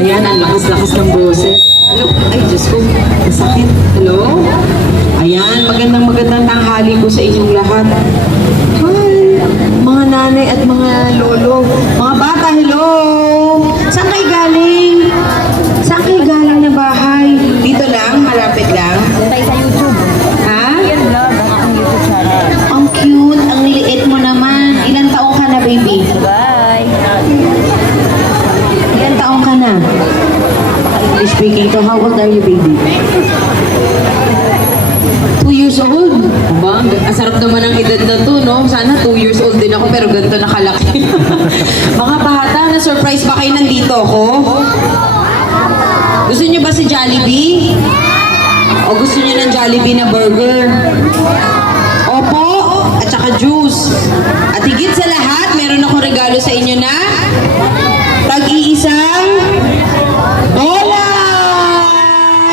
Ayan, ang lakas-lakas ng boses. Hello? Ay, Diyos ko, masakit. Hello? Ayan, magandang tanghali po sa inyong lahat. Hi, mga nanay at mga lolo. Mga bata, hello! Saan kayo galing? Saan kayo galing na bahay? Dito lang? Malapit lang? Tayo sa YouTube. Ha? Yan vlog ang aking YouTube channel. Ang cute, ang liit mo naman. Ilan taong ka na, baby? Bye! Ilan taong ka na? English speaking to, how old are you, baby? 2 years old? Ba, ang sarap naman ang edad na to, no? Sana 2 years old din ako, pero ganito nakalaki. Mga bata, na-surprise ba kayo nandito ako? Gusto niyo ba si Jollibee? O gusto niyo ng Jollibee na burger? Opo, at saka juice. At higit sa lahat, meron akong regalo sa inyo na tag-iisang bola!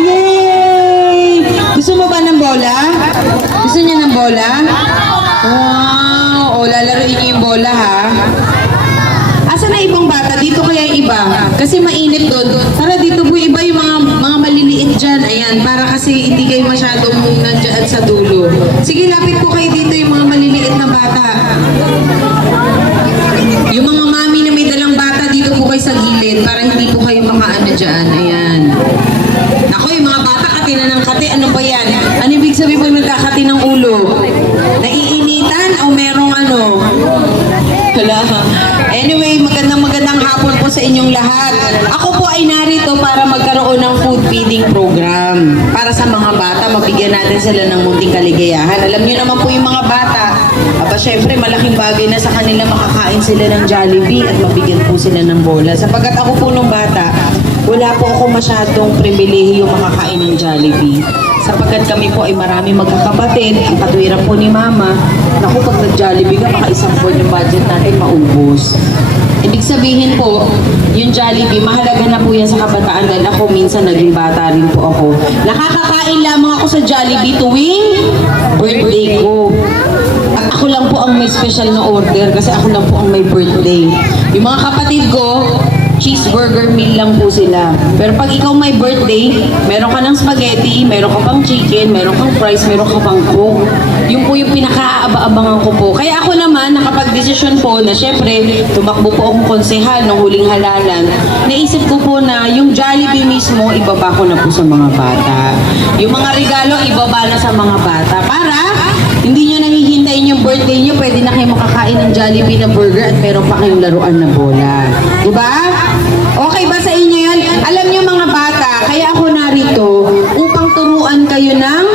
Yay! Gusto mo ba ng bola? Gusto niya ng bola? Wow! O, lalaroin niyo yung bola, ha? Asan na ibang bata? Dito kaya yung iba? Kasi mainit doon. Tara, dito po iba yung mga maliliit dyan. Ayan, para kasi hindi kayo masyadong nandiyan sa dulo. Sige, lapit po kayo dito yung mga maliliit na bata. Yung mga mami na may dalang bata, dito po kayo sa gilid para hindi po kayo makaano dyan. Ayan. Ako, yung mga bata, kati na ng kati. Ano ba yan? Ano ibig sabihin po yung nagkakati ng ulo? Naiinitan o merong ano? Wala. Anyway, magandang hapon po sa inyong lahat. Ako po ay narito para magkaroon ng food feeding program. Para sa mga bata, mabigyan natin sila ng munting kaligayahan. Alam niyo naman po yung mga bata, aba syempre malaking bagay na sa kanila makakain sila ng Jollibee at mabigyan po sila ng bola. Sapagkat ako po nung bata, wala po ako masyadong pribilehiyo makakain ng Jollibee. Sapagkat kami po ay marami magkakapatid, ang katwiran po ni Mama, naku, pag nag-Jollibee ka, baka isang buwan yung budget natin maubos. Ibig sabihin po, yung Jollibee, mahalaga na po yan sa kabataan dahil ako minsan naging bata rin po ako. Nakakakain lamang ako sa Jollibee tuwing birthday ko. At ako lang po ang may special na order kasi ako lang po ang may birthday. Yung mga kapatid ko, cheeseburger meal lang po sila. Pero pag ikaw may birthday, meron ka ng spaghetti, meron ka pang chicken, meron kang fries, meron ka pang coke. Yung po yung pinaka-aaba-abangan ko po. Kaya ako naman, nakapag-desisyon po na syempre, tumakbo po akong konsehal ng huling halalan. Naisip ko po na yung Jollibee mismo, ibaba ko na po sa mga bata. Yung mga regalo, ibaba na sa mga bata. Para hindi nyo nahihintayin yung birthday nyo, pwede na kayo makakain ng Jollibee na burger at meron pa kayong laruan na bola. Diba? Okay ba sa inyo yan? Alam nyo mga bata, kaya ako narito upang turuan kayo ng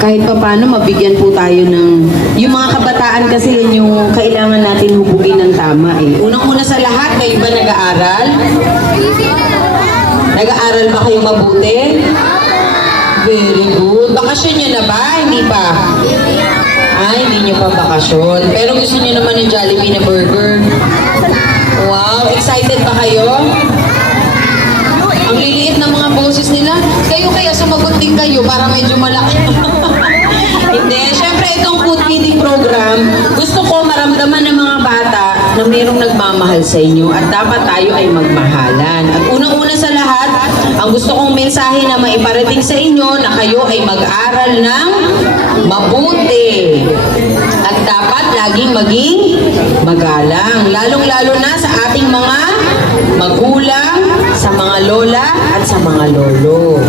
kahit pa paano mabigyan po tayo ng yung mga kabataan kasi yan yung kailangan natin hubugin ng tama eh. Unang-una sa lahat, kayo ba nag-aaral? Nag-aaral ba kayo mabuti? Very good. Bakasyon nyo na ba? Hindi pa? Ay, hindi nyo pa bakasyon. Pero gusto nyo naman yung Jollibee na burger. Wow, excited ba kayo? Ang liliit ng mga boses nila. Kayo kaya sumagot din kayo para medyo malaki. Hindi, syempre itong food feeding program, gusto ko maramdaman ng mga bata na mayroong nagmamahal sa inyo at dapat tayo ay magmahalan. At unang-una sa lahat, ang gusto kong mensahe na maiparating sa inyo na kayo ay mag-aral ng mabuti. At dapat laging maging magalang. Lalong-lalo na sa ating mga magulang, sa mga lola at sa mga lolo.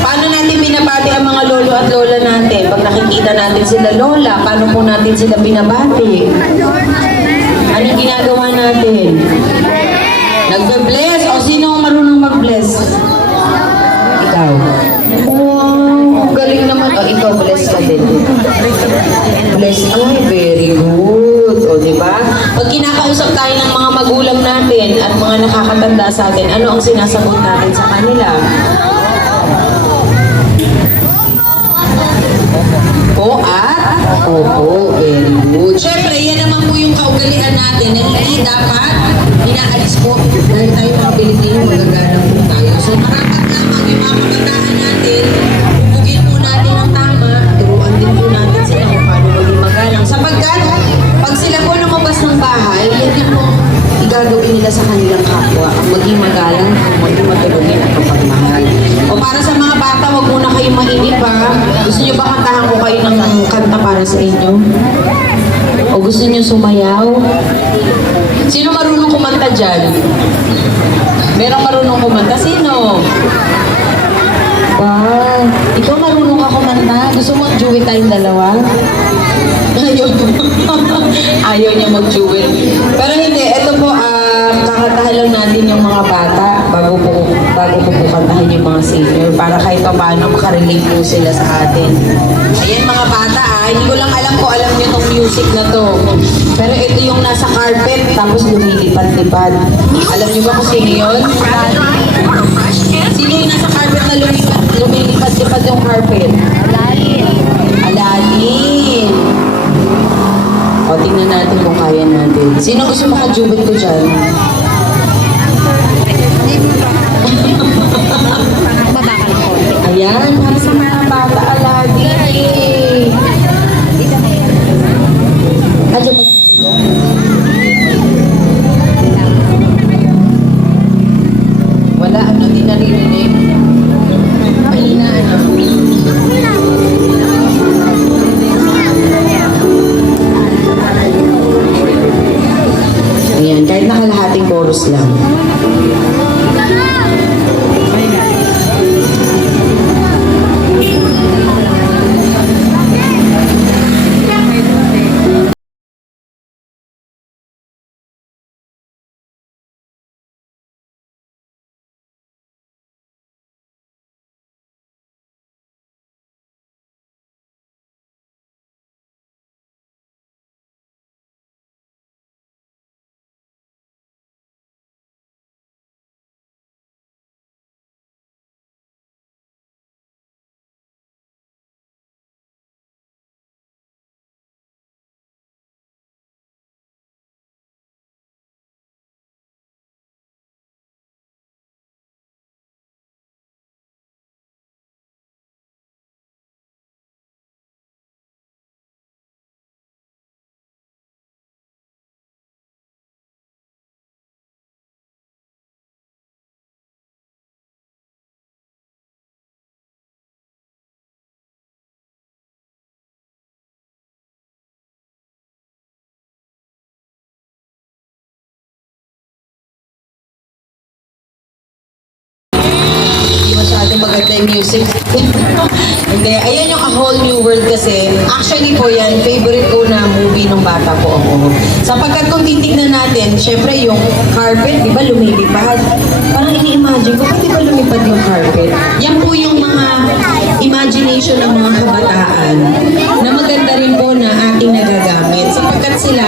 Paano natin binabati ang mga lolo at lola natin? Pag nakikita natin sila lola, paano po natin sila binabati? Anong ginagawa natin? Nagbe-bless? O sino ang marunong mag-bless? Ikaw. Wow, galing naman. O ikaw, bless ka din. Bless. Ay, very good. O, diba? Pag kinakausap tayo ng mga magulang natin at mga nakakatanda sa atin, ano ang sinasagot natin sa kanila? O at? Opo, very good. Siyempre, yan naman po yung kaugalian natin na hindi dapat inaalis po. Dahil tayo mga Pilipino, magagalang po tayo. So, marapat lamang yung mga kabataan natin, bugin po natin ang tama, turuan din po natin sila kung paano maging magalang. Sapagkat, pag sila po lumabas ng bahay, yan din po igagawin nila sa kanilang kapwa, ang maging magalang, matulungin at mapagmahal. O para sa mga bata, wag muna kayong mainip ha. Gusto nyo ba kantahan ko kayo ng kanta para sa inyo? O gusto nyo sumayaw? Sino marunong kumanta dyan? Merong marunong kumanta? Sino? Wow. Ikaw marunong ka kumanta? Gusto mo duet tayong dalawa? Ayaw. Ayaw niya mag-duet. Pero hindi, ito po, kakantahan lang natin yung mga bata bago po kantahin yung mga senior para kahit pa paano makarelate po sila sa atin. Ayan mga bata hindi ko lang alam kung alam niyo tong music na to. Pero ito yung nasa carpet tapos lumilipad-lipad. Alam niyo ba kung sino yun? Sino yung nasa carpet na lumilipad-lipad yung carpet? Alain. Alain. O, tingnan natin kung kaya natin. Sino gusto maka-jubit ko dyan? Ayan, para sa mga bata, Aladdin. Adyo ba? Wala, di naririnig. Mahina, Ayan, kahit nakalahating chorus lang. Masyadong maganda yung music. Hindi, ayan yung A Whole New World kasi. Actually po yan, favorite ko na movie nung bata po ako. Sapagkat kung titignan natin, syempre yung carpet, di ba lumilipad? Parang ini-imagine ko, di ba lumipad yung carpet? Yan po yung mga imagination ng mga kabataan na maganda rin po na ating nagagamit. Sapagkat sila,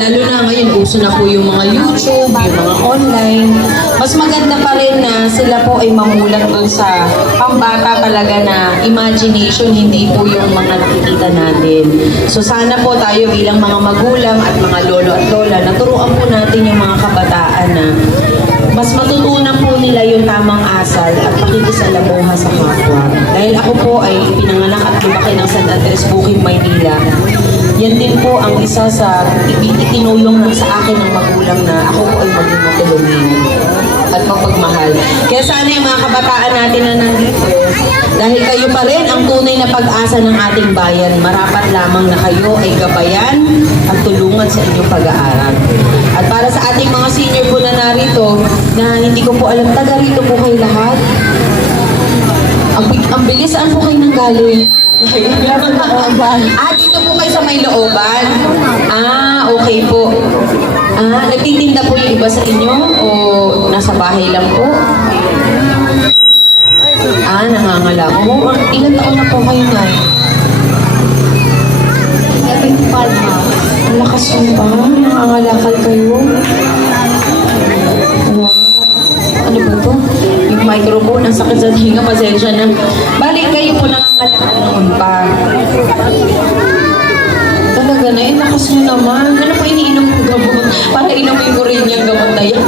lalo na ngayon, uso na po yung mga YouTube, yung mga online. Mas maganda pa rin na sila po ay mamulat doon sa pambata talaga na imagination, hindi po yung mga nakikita natin. So sana po tayo bilang mga magulang at mga lolo at lola, naturuan po natin yung mga kabataan na mas matutunan po nila yung tamang asal at pakikisalamuha sa kapwa. Dahil ako po ay pinanganak at lumaki ng San Andres, Bukid, Maynila. Yan din po ang isa sa itinulong sa akin ng magulang na ako po ay maging matulungin at mapagmahal. Kaya sana yung mga kabataan natin na nandito, dahil kayo pa rin ang tunay na pag-asa ng ating bayan, marapat lamang na kayo ay gabayan at tulungan sa inyong pag-aaral. At para sa ating mga senior po na narito, na hindi ko po alam, taga rito po kayo lahat. Ang bilis, saan po kayo nanggaling? Dito po kayo sa may looban. Okay po. Nagtitinda po yung iba sa inyo? O nasa bahay lang po? Nangangala po. Ilan taon na po kayo na? 25 na. Ang lakas mo pa. Nangangalakal kayo. Wow. Ano ba to? Yung microphone, ang sakit sa tinga, pasensya na. Balik kayo po nangangalakal noon pa. Talaga na, lakas nyo naman. Ano pa iniinom yung gamot? Para inumin ko rin yung gamot na yan.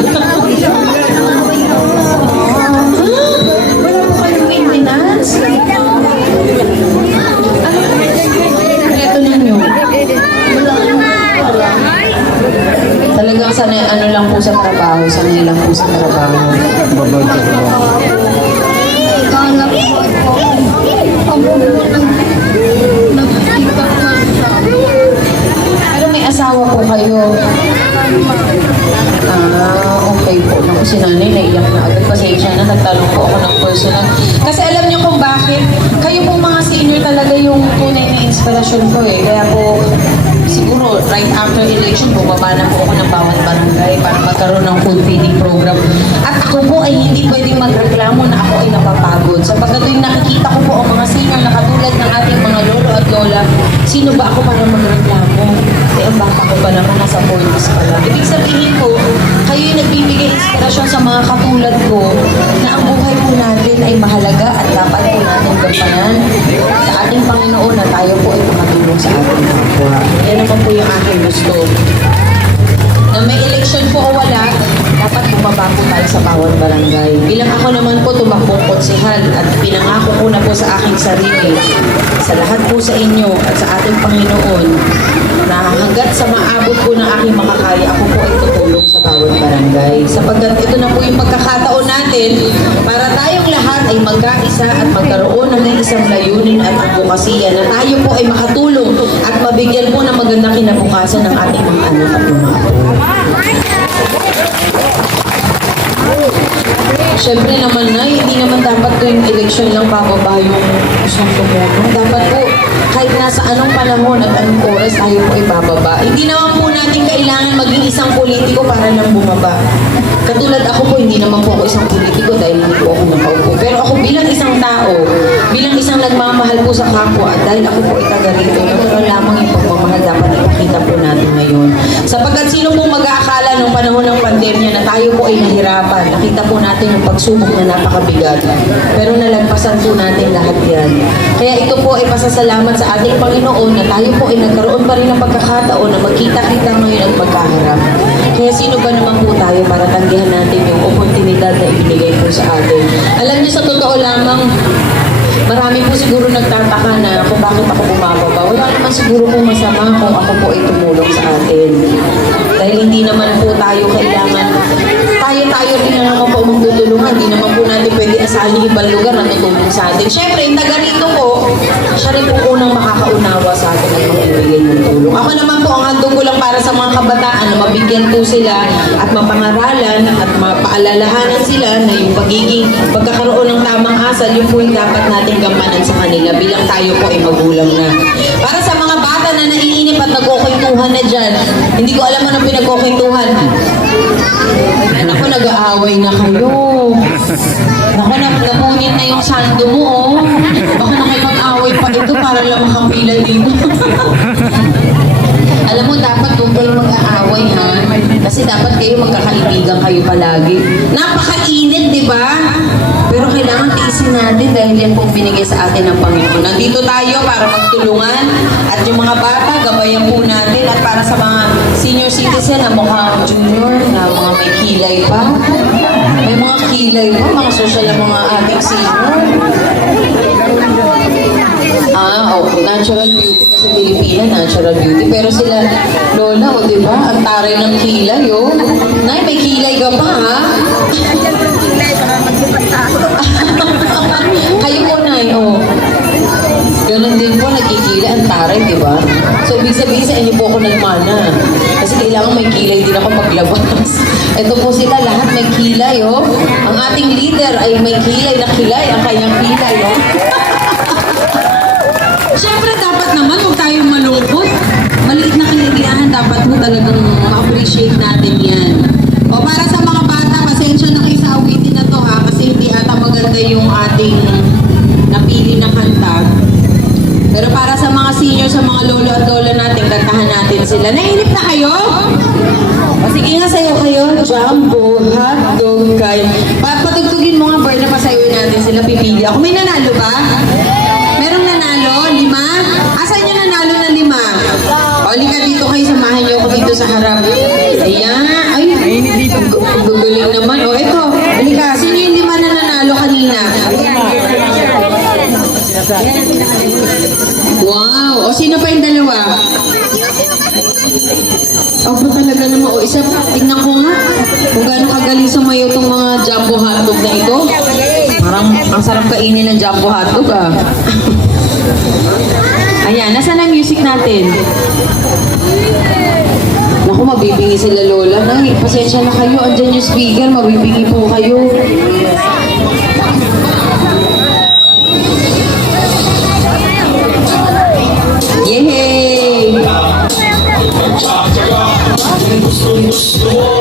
Wala po kayong maintenance? Ito na nyo. Talagang sanay, lang po sa trabaho, sanay lang po sa trabaho. Kalap ko ako. Ang unang nagkita ko siya. Pero may asawa po kayo. Okay po. Naku, si nanay naiyak na agad. Pasensya na, nagtanong po ako ng personal. Kasi alam niyo kung bakit. Kayo pong mga senior talaga yung tunay na inspirasyon ko eh. Kaya po, siguro right after election, bumaba na po ako ng bawat barangay para magkaroon ng food feeding program. At ako po ay hindi pwedeng magreklamo na ako ay napapagod. Sapagkat yung nakikita ko po ang mga senior na katulad ng ating mga lolo at lola, sino ba ako para magreklamo? Eh, ang bata ko pa naman, nasa 40s pa lang. Ibig sabihin po, kayo yung nagbibigay inspirasyon sa mga katulad ko na ang buhay po natin ay mahalaga at dapat po natin gampanan sa ating Panginoon na tayo po ay makatulong sa ating kapwa. Yan naman po yung aking gusto. Na may election po o wala, dapat bumaba po tayo sa bawat barangay. Bilang ako naman po tumakbong konsehal at pinangako ko na po sa aking sarili, sa lahat po sa inyo at sa ating Panginoon, na hanggat sa maabot po ng aking makakaya, ako po ay tutulong sa bawat barangay. Sapagkat ito na po yung pagkakataon natin para tayong lahat ay magkaisa at magkaroon ng isang layunin at advokasya na tayo po ay makatulong at mabigyan po ng magandang kinabukasan ng ating mga anak at mga apo. Siyempre naman na, hindi naman dapat tuwing election lang bababa yung isang sumunod. Dapat po, kahit nasa anong panahon at anong oras tayo po ibababa. Hindi naman po natin kailangan maging isang politiko para lang bumaba. Katulad ako po, hindi naman po ako isang politiko dahil hindi po ako nakaupo. Pero ako bilang isang tao, bilang isang nagmamahal po sa kapwa, at dahil ako po ay taga rito, natural lamang yung pagmamahal dapat ipakita po natin ngayon. Sapagkat sino po mag-aakala nung panahon ng pandemya na tayo po ay nahirapan, nakita po natin yung pagsubok na napakabigat. Pero nalagpasan po natin lahat yan. Kaya ito po ay pasasalamat sa ating Panginoon na tayo po ay nagkaroon pa rin ng pagkakataon na magkita-kita ngayon at magkaharap. Kaya sino ba naman po tayo para tanggihan natin yung oportunidad na ibinigay po sa atin. Alam niyo, sa totoo lamang, marami po siguro nagtataka na kung bakit ako bumababa. Wala naman siguro po masama kung ako po ay tumulong sa atin. Dahil hindi naman po tayo kailangan, tayo rin naman po magtutulungan. Hindi naman po natin pwede asahin ibang lugar na tutulong sa atin. Siyempre, yung taga rito po, siya rin po unang makakaunawa sa atin at magbibigay ng tulong. Ako naman po, ang handog ko lang para sa mga kabataan na mabigyan po sila at mapangaralan at mapaalalahanan sila na yung pagkakaroon ng tamang asal, yun po yung dapat natin gampanan sa kanila bilang tayo po ay magulang na. Para sa mga bata na naiinip at nagkukwentuhan na dyan, hindi ko alam ano pinagkukwentuhan. Ako, nag-aaway na kayo. Ako, napunit na yung sando mo, oh. Baka nakipag-away pa ito para lang makapila dito. Alam mo, dapat kung kayo mag-aaway, ha? Kasi dapat kayo magkakaibigan kayo palagi. Napakainit, di ba? Pero kailangan tiisin natin dahil yan pong binigay sa atin ng Panginoon. Nandito tayo para magtulungan at yung mga bata, gabayan po natin at para sa mga senior citizen na mukhang junior, na mga may kilay pa. May mga kilay pa, mga social na mga ating senior. Natural beauty kasi Pilipina, natural beauty. Pero sila, Lola, o diba, ang taray ng kilay, oh. Nay, may kilay ka pa, ha? Kayo po, Nay, oh. Ganon din po, nagkikilay, ang taray, diba? So, ibig sabihin sa inyo po ako nagmana. Kasi kailangan may kilay din ako paglabas. Ito po sila, lahat may kilay, oh. Ang ating leader ay may kilay na kilay, ang kanyang kilay, oh. Siyempre, dapat naman huwag tayong malungkot. Maliit na kaligayahan, dapat mo talagang ma-appreciate natin yan. O para sa mga bata, pasensya na kayo sa awitin na to, ha? Kasi hindi ata maganda yung ating napili na kanta. Pero para sa mga senior, sa mga lolo at lola natin, kantahan natin sila. Nainip na kayo? O sige nga, sayo kayo. Jumbo, hotdog, kayo. Patugtugin mo nga, Bird, na pasayawin natin sila. Pipili ako. May nanalo ba? Merong nanalo? 5? Asan yung nanalo na 5? O, halika dito kayo, samahan niyo ako dito sa harap. Ayan. Ay, guguling naman. O, ito. Halika. Sino yung 5 na nanalo kanina? Wow. O, sino pa yung 2? Ako talaga naman. O isa pa, tingnan ko nga. Kung gaano kagaling sa mayo itong mga jumbo hotdog na ito. Parang ang sarap kainin ng jumbo hotdog ah. Ayan, nasaan ang music natin? Naku, mabibingi sila Lola. Nay, pasensya na kayo. Andyan yung speaker. Mabibingi po kayo. Yehey! Yes! Oh.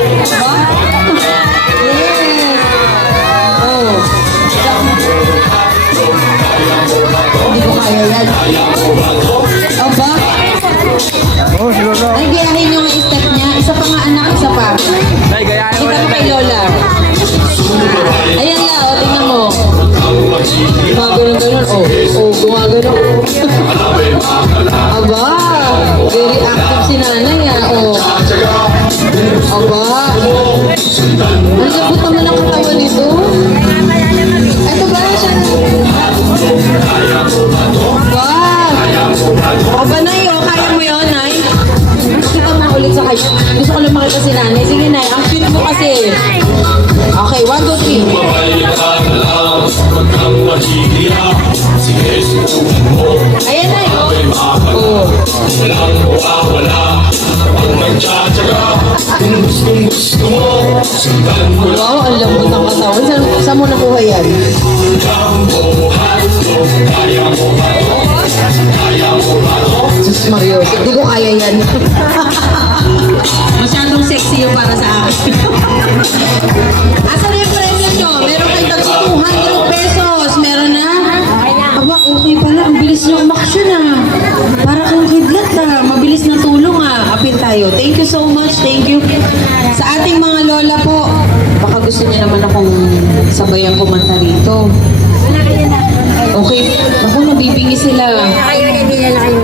Hindi ko kaya yan. Aba? Ay, gayahin nyo nga step niya. Isa pa nga anak, isa pa. Kita mo kay Lola. Ayan la, o, tingnan mo. Gumagano-ganon, gumagano. Aba, very active si nanay, Aba. Ang lambot naman ang katawan nito. Ito ba siya? Aba. Aba, Nay, kaya mo yun, Nay? Kita mo ulit sa kayo. Gusto ko lang makita si nanay. Sige, Nay, ang cute mo kasi. Okay, 1, 2, 3. Ayan, Nay. Oh. Wow, ang lambot ng katawan. Saan mo nakuha yan? Sus Mario, hindi ko kaya yan. Masyadong sexy yung para sa akin. Asan na yung presyo nyo? Meron kayo tag 200 pesos. Meron na? Aba, okay pala. Ang bilis nyo umaksyon Para kang kidlat Mabilis na tulong Apin tayo. Thank you so much. Thank you. Sa ating mga lola po, baka gusto niyo naman akong sabayan kumanta rito. Okay. Ako, nabibingi sila. Kayo, hindi na kayo.